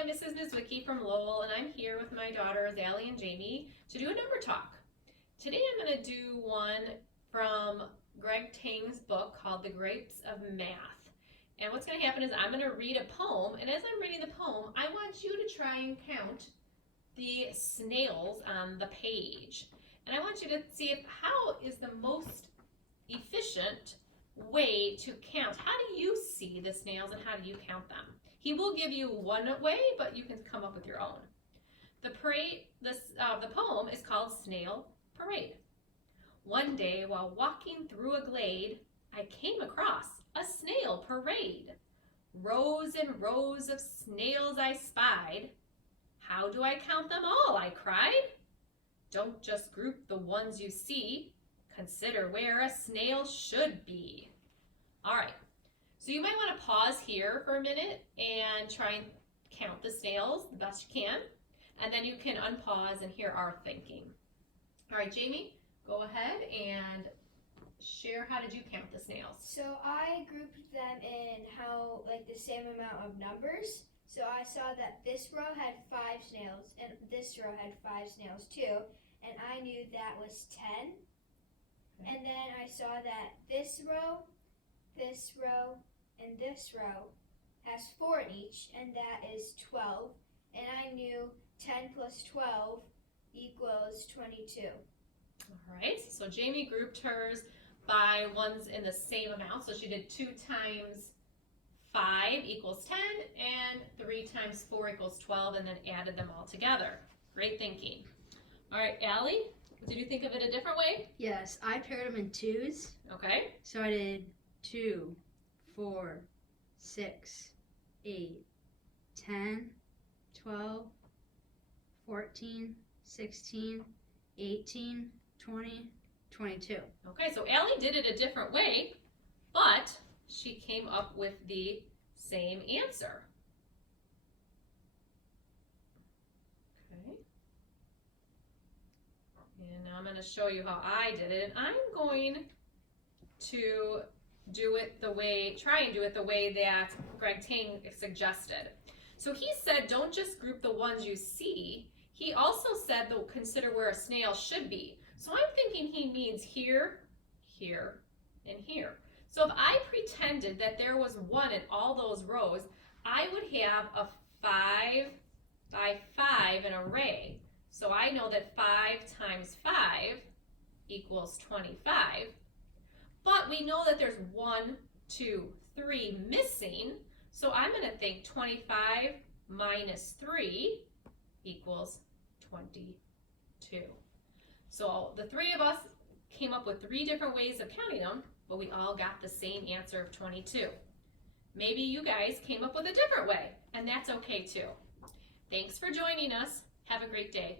I'm Mrs. Nizwicki from Lowell, and I'm here with my daughters Allie and Jamie to do a number talk. Today I'm going to do one from Greg Tang's book called The Grapes of Math. And what's going to happen is I'm going to read a poem, and as I'm reading the poem, I want you to try and count the snails on the page. And I want you to see how is the most efficient way to count. How do you see the snails and how do you count them? He will give you one way, but you can come up with your own. The poem is called Snail Parade. One day while walking through a glade, I came across a snail parade. Rows and rows of snails I spied. How do I count them all? I cried. Don't just group the ones you see. Consider where a snail should be. All right. So you might want to pause here for a minute and try and count the snails the best you can. And then you can unpause and hear our thinking. All right, Jamie, go ahead and share how did you count the snails? So I grouped them in the same amount of numbers. So I saw that this row had 5 snails and this row had 5 snails too. And I knew that was 10. Okay. And then I saw that this row, and this row has 4 in each, and that is 12. And I knew 10 plus 12 equals 22. All right, so Jamie grouped hers by ones in the same amount. So she did 2 times 5 equals 10, and 3 times 4 equals 12, and then added them all together. Great thinking. All right, Allie, did you think of it a different way? Yes, I paired them in 2s. Okay. So I did 2, 4, 6, 8, 10, 12, 14, 16, 18, 20, 22. Okay, so Allie did it a different way, but she came up with the same answer. Okay. And now I'm going to show you how I did it. And I'm going to try and do it the way that Greg Tang suggested. So he said, don't just group the ones you see. He also said, consider where a snail should be. So I'm thinking he means here, here, and here. So if I pretended that there was 1 in all those rows, I would have a 5 by 5 an array. So I know that 5 times 5 equals 25. But we know that there's 1, 2, 3 missing. So I'm going to think 25 minus 3 equals 22. So the 3 of us came up with 3 different ways of counting them, but we all got the same answer of 22. Maybe you guys came up with a different way, and that's okay too. Thanks for joining us. Have a great day.